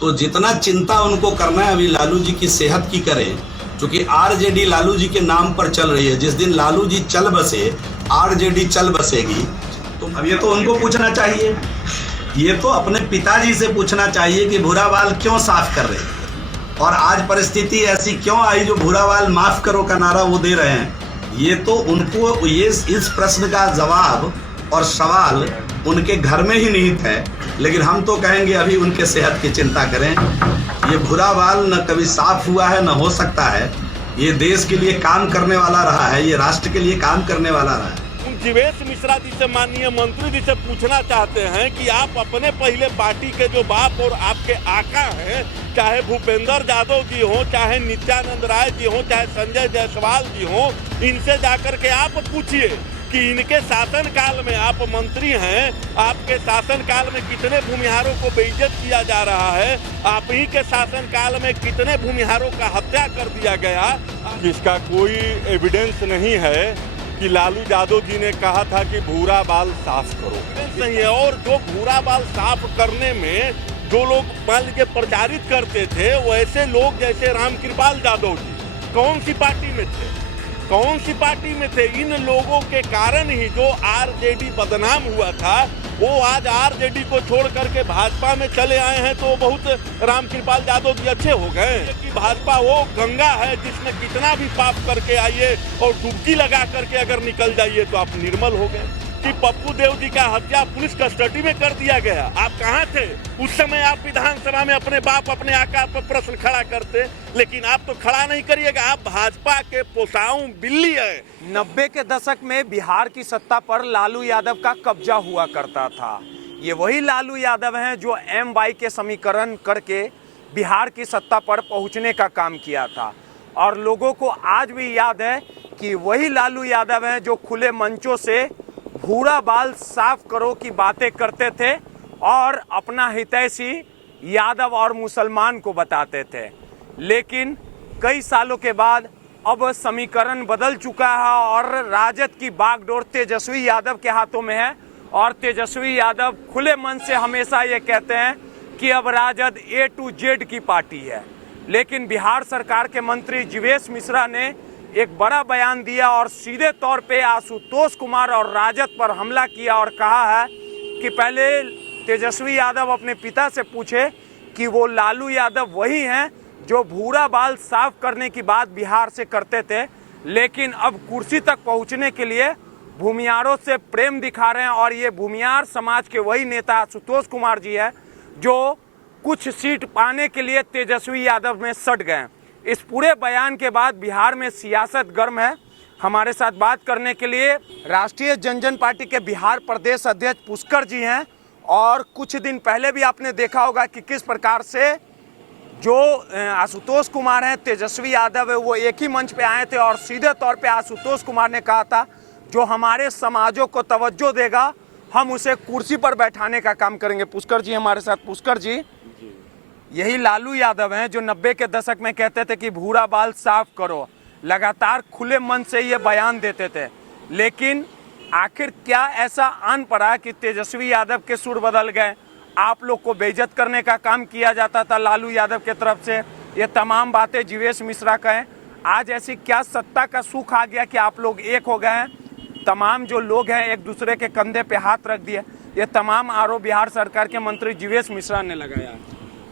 तो जितना चिंता उनको करना है अभी लालू जी की सेहत की करें, क्योंकि आरजेडी लालू जी के नाम पर चल रही है। जिस दिन लालू जी चल बसे आरजेडी चल बसेगी। तो अब ये तो उनको पूछना चाहिए, ये तो अपने पिताजी से पूछना चाहिए कि भूरा बाल क्यों साफ कर रहे हैं और आज परिस्थिति ऐसी क्यों आई जो भूरा बाल माफ करो का नारा वो दे रहे हैं। ये तो उनको ये इस प्रश्न का जवाब और सवाल उनके घर में ही निहित है। लेकिन हम तो कहेंगे अभी उनके सेहत की चिंता करें। ये भूरा बाल न कभी साफ हुआ है, न हो सकता है। ये देश के लिए काम करने वाला रहा है, ये राष्ट्र के लिए काम करने वाला रहा है। जीवेश मिश्रा जी से, माननीय मंत्री जी से पूछना चाहते हैं कि आप अपने पहले पार्टी के जो बाप और आपके आका हैं, चाहे भूपेंद्र यादव जी हो, चाहे नित्यानंद राय जी हो, चाहे संजय जायसवाल जी हो, इनसे जाकर के आप पूछिए कि इनके शासनकाल में आप मंत्री हैं, आपके शासनकाल में कितने भूमिहारों को बेइज्जत किया जा रहा है, आप ही के शासनकाल में कितने भूमिहारों का हत्या कर दिया गया। जिसका कोई एविडेंस नहीं है कि लालू यादव जी ने कहा था कि भूरा बाल साफ करो, नहीं है। और जो भूरा बाल साफ करने में जो लोग मान लीजिए प्रचारित करते थे, वैसे लोग जैसे रामकृपाल यादव जी कौन सी पार्टी में थे, कौन सी पार्टी में थे? इन लोगों के कारण ही जो आरजेडी बदनाम हुआ था, वो आज आरजेडी को छोड़ करके भाजपा में चले आए हैं। तो बहुत रामकृपाल यादव जी अच्छे हो गए कि भाजपा वो गंगा है जिसमें कितना भी पाप करके आइए और डुबकी लगा करके अगर निकल जाइए तो आप निर्मल हो गए। कि पप्पू देव जी का हत्या पुलिस कस्टडी में कर दिया गया, आप कहाँ थे उस समय? आप विधानसभा में अपने बाप अपने आका पर प्रश्न खड़ा करते, लेकिन आप तो खड़ा नहीं करिएगा। आप भाजपा के पोसाऊ बिल्ली है। 90 के दशक में बिहार की सत्ता पर लालू यादव का कब्जा हुआ करता था। ये वही लालू यादव हैं जो MY के समीकरण करके बिहार की सत्ता पर पहुंचने का काम किया था। और लोगों को आज भी याद है कि वही लालू यादव हैं जो खुले मंचों से भूरा बाल साफ करो की बातें करते थे और अपना हितैषी यादव और मुसलमान को बताते थे। लेकिन कई सालों के बाद अब समीकरण बदल चुका है और राजद की बागडोर तेजस्वी यादव के हाथों में है। और तेजस्वी यादव खुले मन से हमेशा ये कहते हैं कि अब राजद A to Z की पार्टी है। लेकिन बिहार सरकार के मंत्री जीवेश मिश्रा ने एक बड़ा बयान दिया और सीधे तौर पे आशुतोष कुमार और राजद पर हमला किया और कहा है कि पहले तेजस्वी यादव अपने पिता से पूछे कि वो लालू यादव वही हैं जो भूरा बाल साफ करने की बात बिहार से करते थे, लेकिन अब कुर्सी तक पहुंचने के लिए भूमिहारों से प्रेम दिखा रहे हैं। और ये भूमिहार समाज के वही नेता आशुतोष कुमार जी है जो कुछ सीट पाने के लिए तेजस्वी यादव में सट गए। इस पूरे बयान के बाद बिहार में सियासत गर्म है। हमारे साथ बात करने के लिए राष्ट्रीय जनजन पार्टी के बिहार प्रदेश अध्यक्ष पुष्कर जी हैं। और कुछ दिन पहले भी आपने देखा होगा कि किस प्रकार से जो आशुतोष कुमार हैं, तेजस्वी यादव है, वो एक ही मंच पे आए थे और सीधे तौर पे आशुतोष कुमार ने कहा था जो हमारे समाजों को तवज्जो देगा हम उसे कुर्सी पर बैठाने का काम करेंगे। पुष्कर जी हमारे साथ। पुष्कर जी, यही लालू यादव हैं जो 90 के दशक में कहते थे कि भूरा बाल साफ करो, लगातार खुले मन से ये बयान देते थे। लेकिन आखिर क्या ऐसा आन पड़ा कि तेजस्वी यादव के सुर बदल गए? आप लोग को बेइज्जत करने का काम किया जाता था लालू यादव के तरफ से। ये तमाम बातें जीवेश मिश्रा का है। आज ऐसी क्या सत्ता का सुख आ गया कि आप लोग एक हो गए हैं? तमाम जो लोग हैं एक दूसरे के कंधे पे हाथ रख दिए। ये तमाम आरोप बिहार सरकार के मंत्री जीवेश मिश्रा ने लगाया।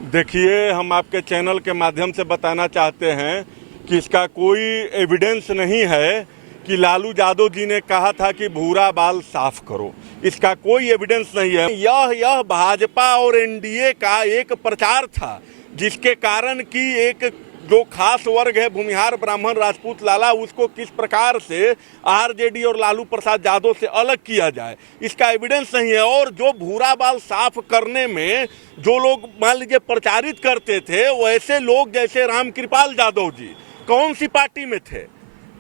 देखिए, हम आपके चैनल के माध्यम से बताना चाहते हैं कि इसका कोई एविडेंस नहीं है कि लालू यादव जी ने कहा था कि भूरा बाल साफ करो। इसका कोई एविडेंस नहीं है। यह भाजपा और एनडीए का एक प्रचार था जिसके कारण कि एक जो खास वर्ग है भूमिहार ब्राह्मण राजपूत लाला, उसको किस प्रकार से आरजेडी और लालू प्रसाद यादव से अलग किया जाए, इसका एविडेंस नहीं है। और जो भूरा बाल साफ करने में जो लोग मान लीजिए प्रचारित करते थे, वैसे लोग जैसे रामकृपाल यादव जी कौन सी पार्टी में थे,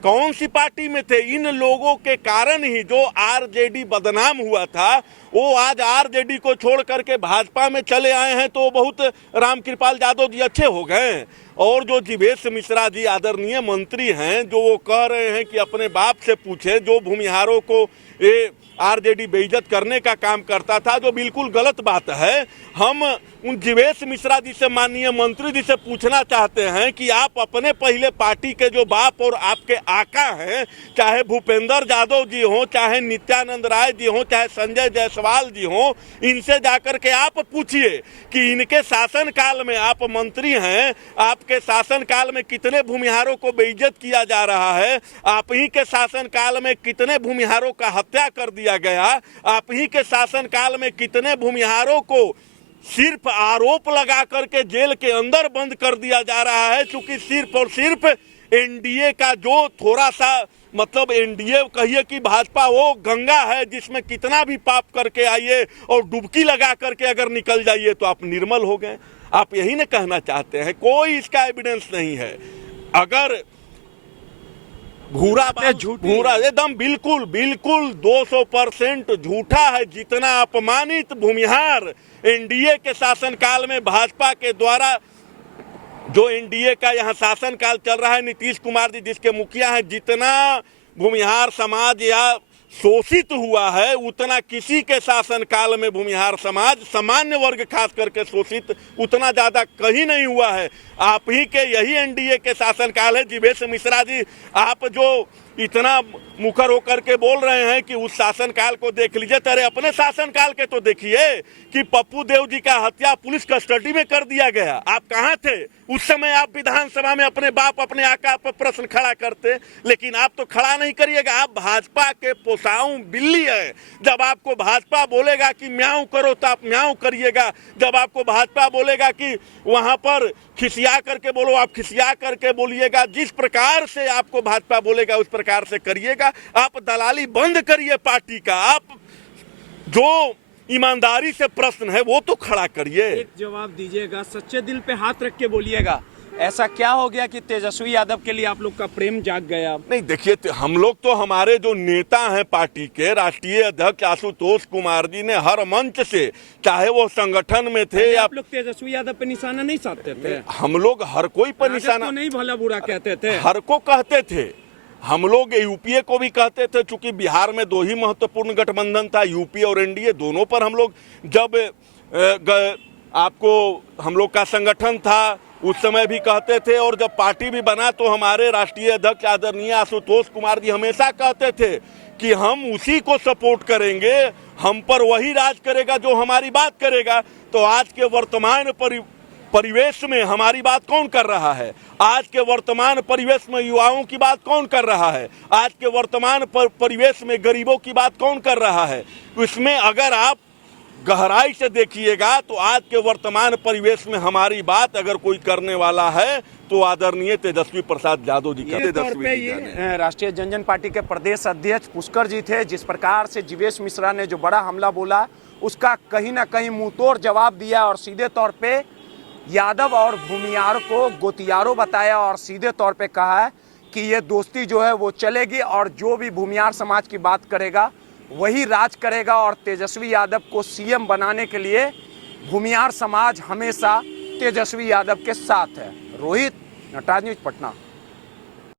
कौन सी पार्टी में थे? इन लोगों के कारण ही जो आरजेडी बदनाम हुआ था, वो आज आरजेडी को छोड़ करके भाजपा में चले आए हैं। तो बहुत रामकृपाल यादव जी अच्छे हो गए। और जो जीवेश मिश्रा जी आदरणीय मंत्री हैं, जो वो कह रहे हैं कि अपने बाप से पूछे, जो भूमिहारों को ये आरजेडी बेइज्जत करने का काम करता था, जो बिल्कुल गलत बात है। हम उन जीवेश मिश्रा जी से, माननीय मंत्री जी से पूछना चाहते हैं कि आप अपने पहले पार्टी के जो बाप और आपके आका हैं, चाहे भूपेंद्र यादव जी हों, चाहे नित्यानंद राय जी हों, चाहे संजय जायसवाल जी हों, इनसे जाकर के आप पूछिए कि इनके शासनकाल में, आप मंत्री हैं, आपके शासनकाल में कितने भूमिहारों को बेइज्जत किया जा रहा है, आप ही के शासनकाल में कितने भूमिहारों का हत्या कर दिया गया, आप ही के शासनकाल में कितने भूमिहारों को सिर्फ आरोप लगा करके जेल के अंदर बंद कर दिया जा रहा है, क्योंकि सिर्फ और सिर्फ एनडीए का जो थोड़ा सा, मतलब एनडीए कहिए कि भाजपा वो गंगा है जिसमें कितना भी पाप करके आइए और डुबकी लगा करके अगर निकल जाइए तो आप निर्मल हो गए। आप यही ना कहना चाहते हैं? कोई इसका एविडेंस नहीं है। अगर भूरा एकदम बिल्कुल 200% झूठा है। जितना अपमानित भूमिहार एनडीए के शासनकाल में भाजपा के द्वारा, जो एनडीए का यहाँ शासनकाल चल रहा है, नीतीश कुमार जी जिसके मुखिया हैं, जितना भूमिहार समाज या शोषित हुआ है, उतना किसी के शासनकाल में भूमिहार समाज, सामान्य वर्ग खास करके शोषित, उतना ज्यादा कहीं नहीं हुआ है। आप ही के यही एनडीए के शासनकाल है। जीवेश मिश्रा जी, आप जो इतना मुखर होकर के बोल रहे हैं कि उस शासनकाल को देख लीजिए, तेरे अपने शासनकाल के तो देखिए कि पप्पू देव जी का हत्या पुलिस कस्टडी में कर दिया गया। आप कहाँ थे उस समय? आप विधानसभा में अपने बाप, अपने आका पर प्रश्न खड़ा करते, लेकिन आप तो खड़ा नहीं करिएगा। आप भाजपा के पोसाऊ बिल्ली है। जब आपको भाजपा बोलेगा कि म्याऊं करो तो आप म्याऊं करिएगा। जब आपको भाजपा बोलेगा कि वहां पर खिसिया करके बोलो, आप खिसिया करके बोलिएगा। जिस प्रकार से आपको भाजपा बोलेगा उस प्रकार से करिएगा। आप दलाली बंद करिए पार्टी का। आप जो ईमानदारी से प्रश्न है वो तो खड़ा करिए। एक जवाब दीजिएगा, सच्चे दिल पे हाथ रख के बोलिएगा, ऐसा क्या हो गया कि तेजस्वी यादव के लिए आप लोग का प्रेम जाग गया? नहीं देखिए, हम लोग तो, हमारे जो नेता हैं पार्टी के, राष्ट्रीय अध्यक्ष आशुतोष कुमार जी ने हर मंच से, चाहे वो संगठन में थे या, आप लोग तेजस्वी यादव पे निशाना नहीं साधते थे? हम लोग हर कोई पर निशाना नहीं, भला बुरा कहते थे, हर को कहते थे। हम लोग यूपीए को भी कहते थे, चूंकि बिहार में दो ही महत्वपूर्ण गठबंधन था, यूपीए और एनडीए, दोनों पर हम लोग, जब आपको हम लोग का संगठन था उस समय भी कहते थे, और जब पार्टी भी बना तो हमारे राष्ट्रीय अध्यक्ष आदरणीय आशुतोष कुमार जी हमेशा कहते थे कि हम उसी को सपोर्ट करेंगे, हम पर वही राज करेगा जो हमारी बात करेगा। तो आज के वर्तमान परिवेश में हमारी बात कौन कर रहा है? आज के वर्तमान परिवेश में युवाओं की बात कौन कर रहा है? आज के वर्तमान परिवेश में गरीबों की बात कौन कर रहा है? इसमें अगर आप गहराई से देखिएगा तो आज के वर्तमान परिवेश में हमारी बात अगर कोई करने वाला है तो आदरणीय तेजस्वी प्रसाद यादव जी का। ये राष्ट्रीय जनजन पार्टी के प्रदेश अध्यक्ष पुष्कर जी थे। जिस प्रकार से जीवेश मिश्रा ने जो बड़ा हमला बोला, उसका कहीं ना कहीं मुंहतोड़ जवाब दिया और सीधे तौर पे यादव और भूमिहार को गोतियारो बताया और सीधे तौर पे कहा है कि ये दोस्ती जो है वो चलेगी और जो भी भूमिहार समाज की बात करेगा वही राज करेगा। और तेजस्वी यादव को सीएम बनाने के लिए भूमिहार समाज हमेशा तेजस्वी यादव के साथ है। रोहित, नटराज न्यूज़, पटना।